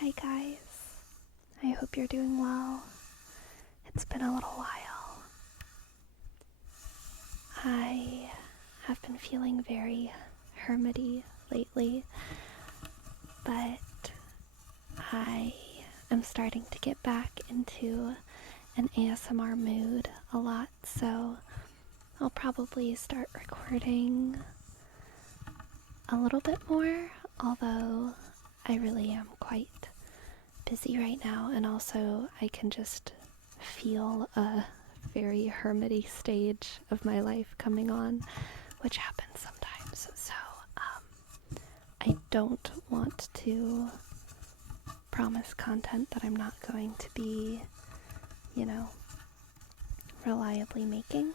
Hi guys, I hope you're doing well. It's been a little while. I have been feeling very hermity lately, but I am starting to get back into an ASMR mood a lot, so I'll probably start recording a little bit more, although I really am quite busy right now, and also I can just feel a very hermity stage of my life coming on, which happens sometimes. So I don't want to promise content that I'm not going to be, reliably making,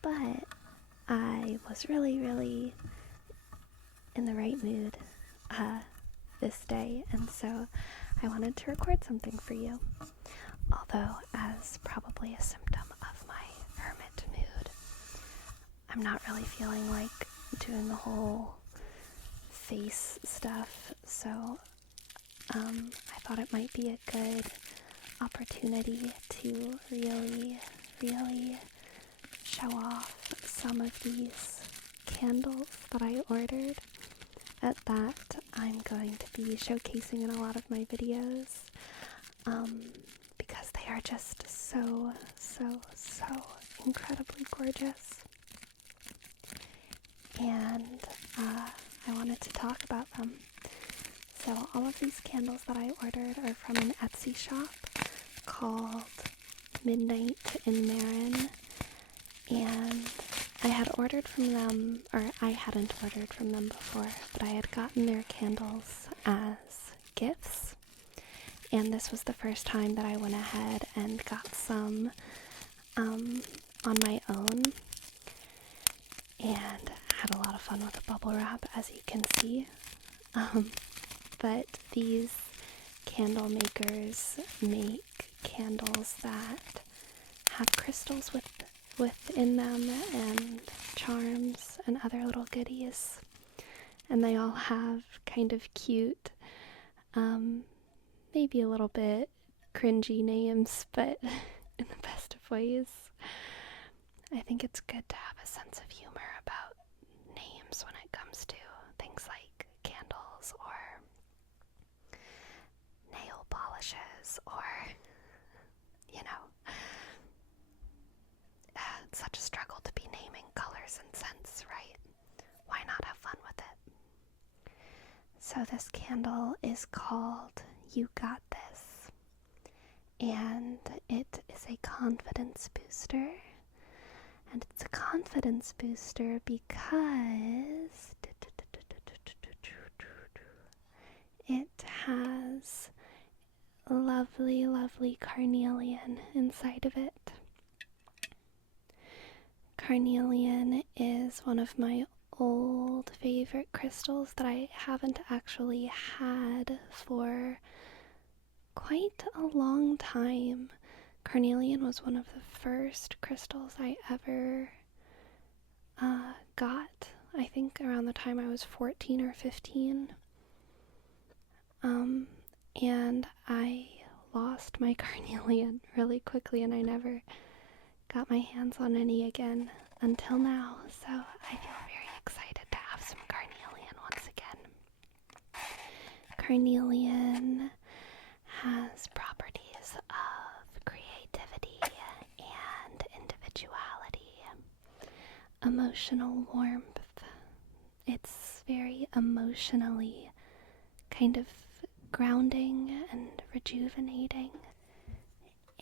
but I was really in the right mood this day, and so I wanted to record something for you. Although, as probably a symptom of my hermit mood, I'm not really feeling like doing the whole face stuff, so I thought it might be a good opportunity to really show off some of these candles that I ordered. At that, I'm going to be showcasing in a lot of my videos, because they are just so incredibly gorgeous. And I wanted to talk about them. So all of these candles that I ordered are from an Etsy shop called Midnight in Marin, and I hadn't ordered from them before, but I had gotten their candles as gifts, and this was the first time that I went ahead and got some on my own, and had a lot of fun with the bubble wrap, as you can see. But these candle makers make candles that have crystals within them and charms and other little goodies, and they all have kind of cute, maybe a little bit cringy names, but in the best of ways. I think it's good to have a sense of humor about names when it comes to things like candles or nail polishes or, it's such a struggle to be naming colors and scents, right? Why not have fun with it? So this candle is called You Got This, and it is a confidence booster. And it's a confidence booster because it has lovely carnelian inside of it. Carnelian is one of my old favorite crystals that I haven't actually had for quite a long time. Carnelian was one of the first crystals I ever got, I think around the time I was 14 or 15. And I lost my carnelian really quickly, and I never got my hands on any again until now, so I feel very excited to have some carnelian once again. Carnelian has properties of creativity and individuality, emotional warmth. It's very emotionally kind of grounding and rejuvenating.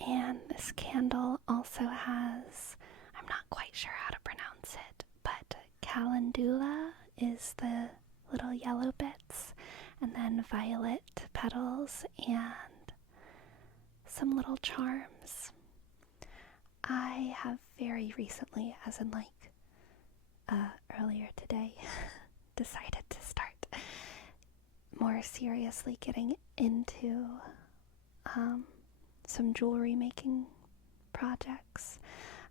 And this candle also has, I'm not quite sure how to pronounce it, but calendula is the little yellow bits, and then violet petals and some little charms. I have very recently, as in earlier today, decided to start more seriously getting into some jewelry making projects.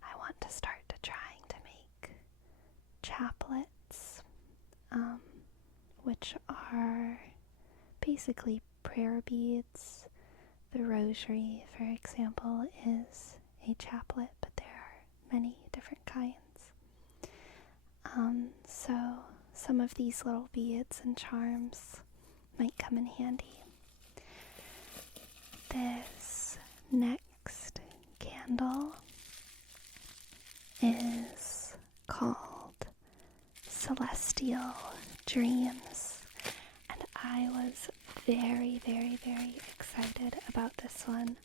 I want to start trying to make chaplets, which are basically prayer beads. The rosary, for example, is a chaplet, but there are many different kinds. So some of these little beads and charms might come in handy. This next candle is called Celestial Dreams, and I was very, very, very excited about this one,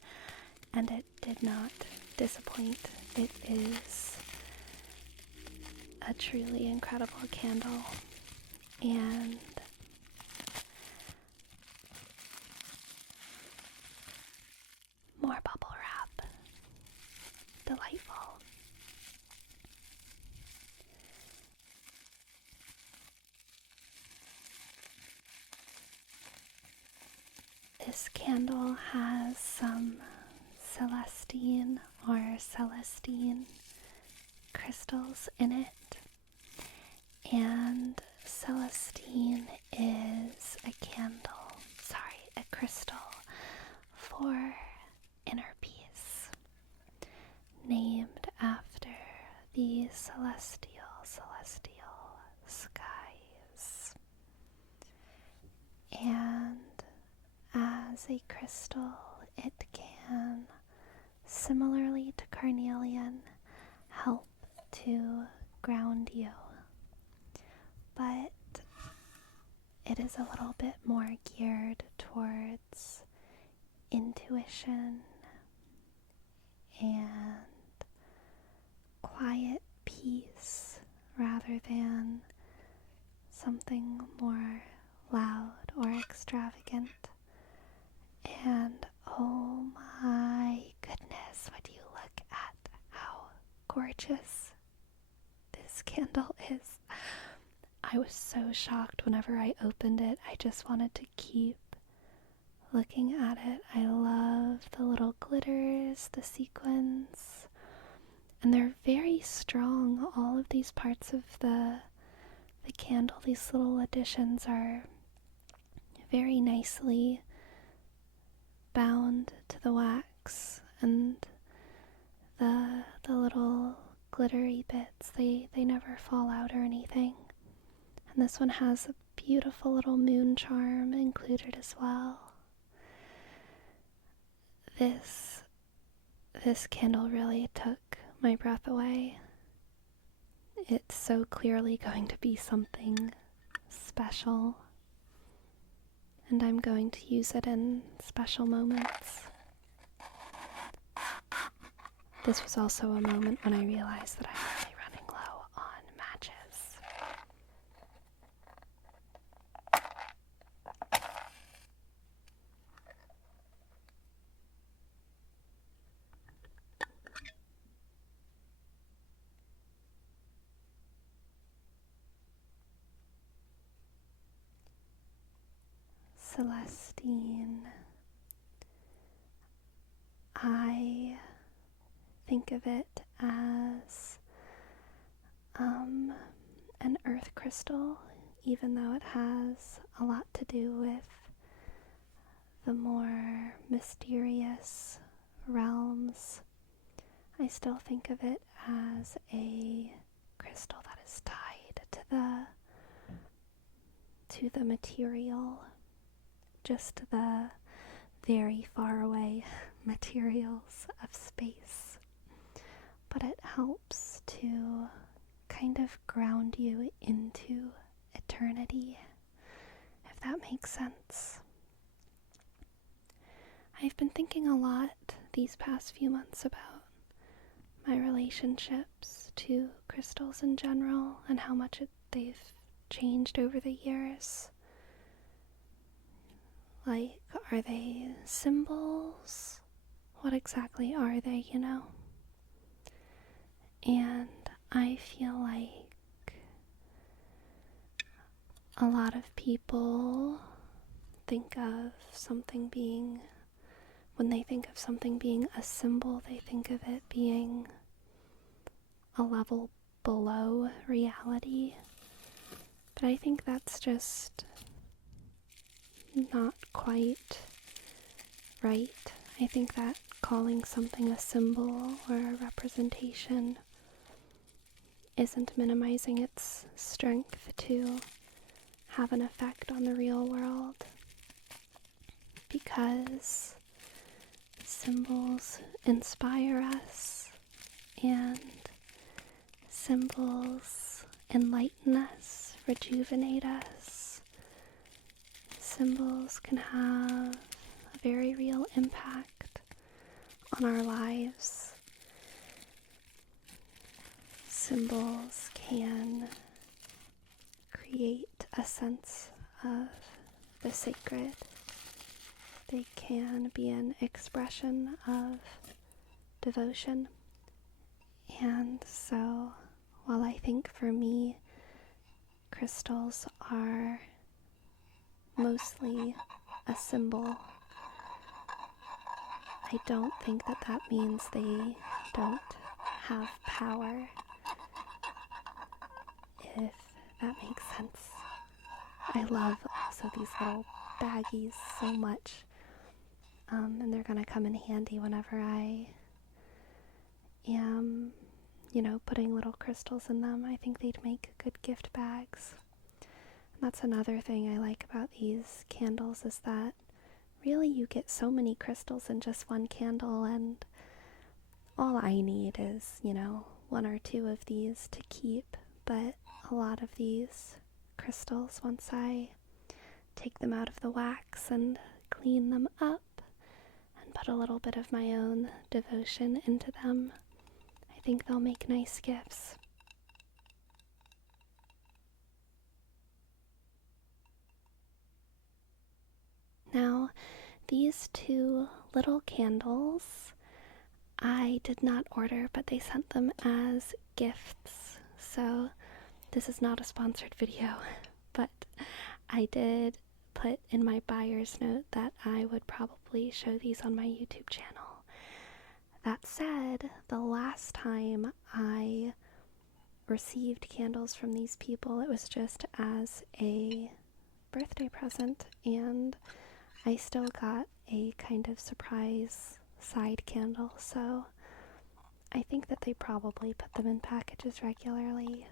and it did not disappoint. It is a truly incredible candle, and more bubble wrap. Delightful. This candle has some Celestine or Celestine crystals in it, and Celestine is a crystal for inner peace, named after the celestial skies. And as a crystal, it can, similarly to carnelian, help to ground you. But it is a little bit more geared towards intuition and quiet peace rather than something more loud or extravagant. And oh my goodness, would you look at how gorgeous this candle is. I was so shocked whenever I opened it. I just wanted to keep looking at it. I love the little glitters, the sequins, and they're very strong. All of these parts of the candle, these little additions, are very nicely bound to the wax, and the little glittery bits, they never fall out or anything. And this one has a beautiful little moon charm included as well. This candle really took my breath away. It's so clearly going to be something special, and I'm going to use it in special moments. This was also a moment when I realized that I'm really running low on matches. Celestine. I think of it as an earth crystal, even though it has a lot to do with the more mysterious realms. I still think of it as a crystal that is tied to the material, just the very far away materials of space. But it helps to kind of ground you into eternity, if that makes sense. I've been thinking a lot these past few months about my relationships to crystals in general and how much they've changed over the years. Like, are they symbols? What exactly are they, you know? And I feel like a lot of people think of something being, when they think of something being a symbol, they think of it being a level below reality. But I think that's just not quite right. I think that calling something a symbol or a representation isn't minimizing its strength to have an effect on the real world, because symbols inspire us and symbols enlighten us, rejuvenate us. Symbols can have a very real impact on our lives. Symbols can create a sense of the sacred. They can be an expression of devotion. And so, while I think for me, crystals are mostly a symbol, I don't think that that means they don't have power, if that makes sense. I love also these little baggies so much, and they're gonna come in handy whenever I am, putting little crystals in them. I think they'd make good gift bags. And that's another thing I like about these candles, is that really you get so many crystals in just one candle, and all I need is, one or two of these to keep. But a lot of these crystals, once I take them out of the wax and clean them up and put a little bit of my own devotion into them, I think they'll make nice gifts. Now, these two little candles I did not order, but they sent them as gifts. So this is not a sponsored video, but I did put in my buyer's note that I would probably show these on my YouTube channel. That said, the last time I received candles from these people, it was just as a birthday present, and I still got a kind of surprise side candle, so I think that they probably put them in packages regularly.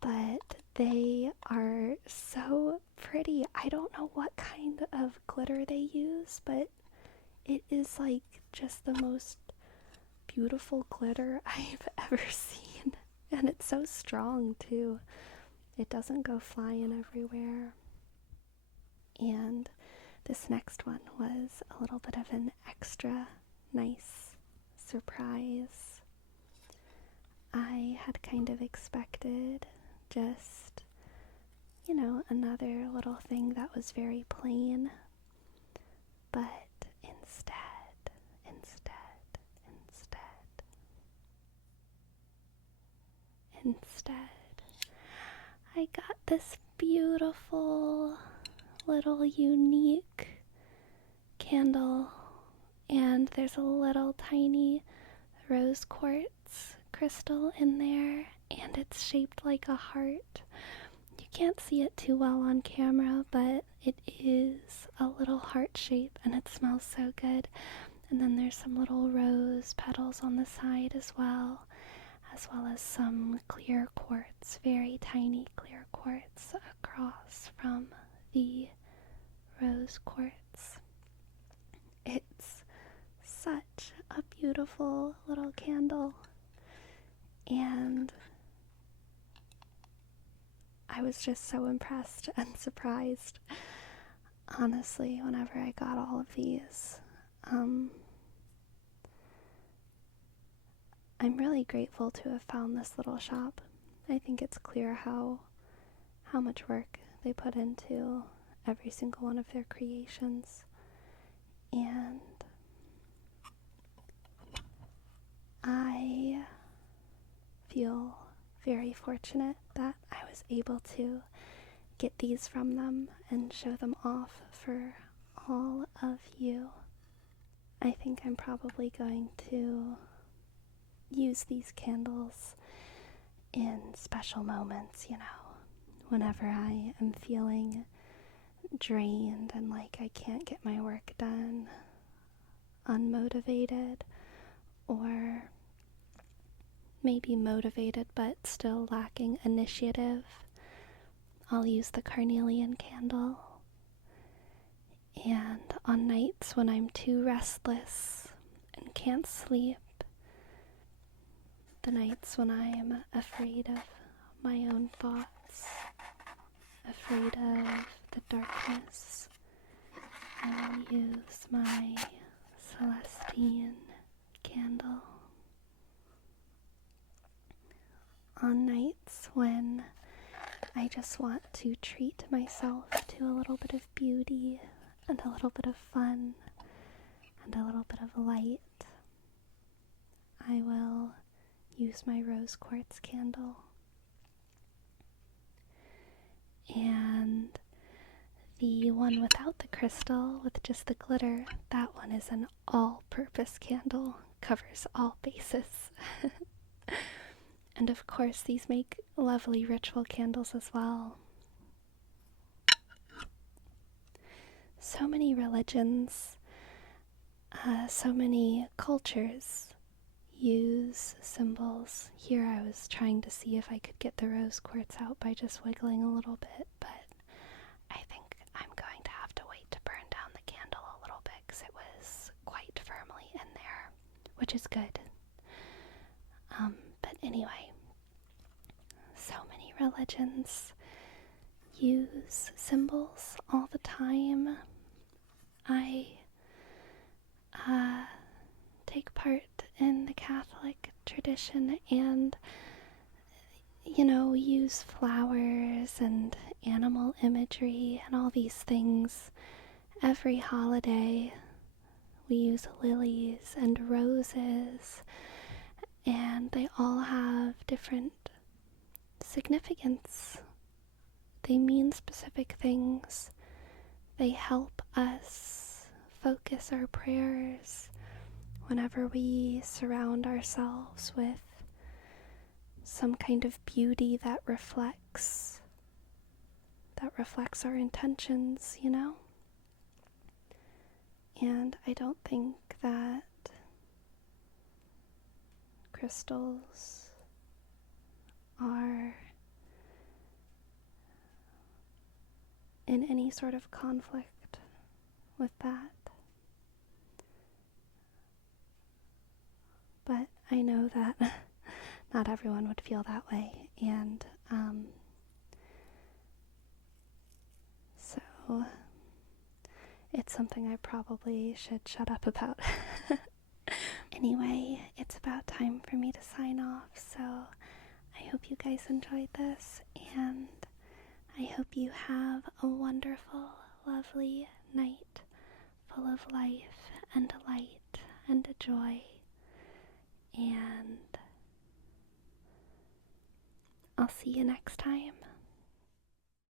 But they are so pretty. I don't know what kind of glitter they use, but it is like just the most beautiful glitter I've ever seen. And it's so strong too. It doesn't go flying everywhere. And this next one was a little bit of an extra nice surprise. I had kind of expected just, another little thing that was very plain, but instead, I got this beautiful little unique candle, and there's a little tiny rose quartz crystal in there, and it's shaped like a heart. You can't see it too well on camera, but it is a little heart shape, and it smells so good. And then there's some little rose petals on the side as well as some clear quartz, very tiny clear quartz across from the rose quartz. It's such a beautiful little candle, and I was just so impressed and surprised, honestly, whenever I got all of these. I'm really grateful to have found this little shop. I think it's clear how much work they put into every single one of their creations. And I feel very fortunate that I was able to get these from them and show them off for all of you. I think I'm probably going to use these candles in special moments, whenever I am feeling drained and like I can't get my work done, unmotivated, or maybe motivated but still lacking initiative, I'll use the carnelian candle. And on nights when I'm too restless and can't sleep, the nights when I am afraid of my own thoughts, afraid of the darkness, I will use my Celestine candle. On nights when I just want to treat myself to a little bit of beauty and a little bit of fun and a little bit of light, I will use my rose quartz candle. And the one without the crystal, with just the glitter, that one is an all-purpose candle, covers all bases. And of course, these make lovely ritual candles as well. So many religions, so many cultures use symbols. Here I was trying to see if I could get the rose quartz out by just wiggling a little bit, but I think I'm going to have to wait to burn down the candle a little bit because it was quite firmly in there, which is good. But anyway, so many religions use symbols all the time. I take part in the Catholic tradition and, use flowers and animal imagery and all these things. Every holiday we use lilies and roses, and they all have different significance. They mean specific things. They help us focus our prayers whenever we surround ourselves with some kind of beauty that reflects our intentions, And I don't think that crystals are in any sort of conflict with that. But I know that not everyone would feel that way, and so it's something I probably should shut up about. Anyway, it's about time for me to sign off, so I hope you guys enjoyed this, and I hope you have a wonderful, lovely night full of life and light and joy, and I'll see you next time.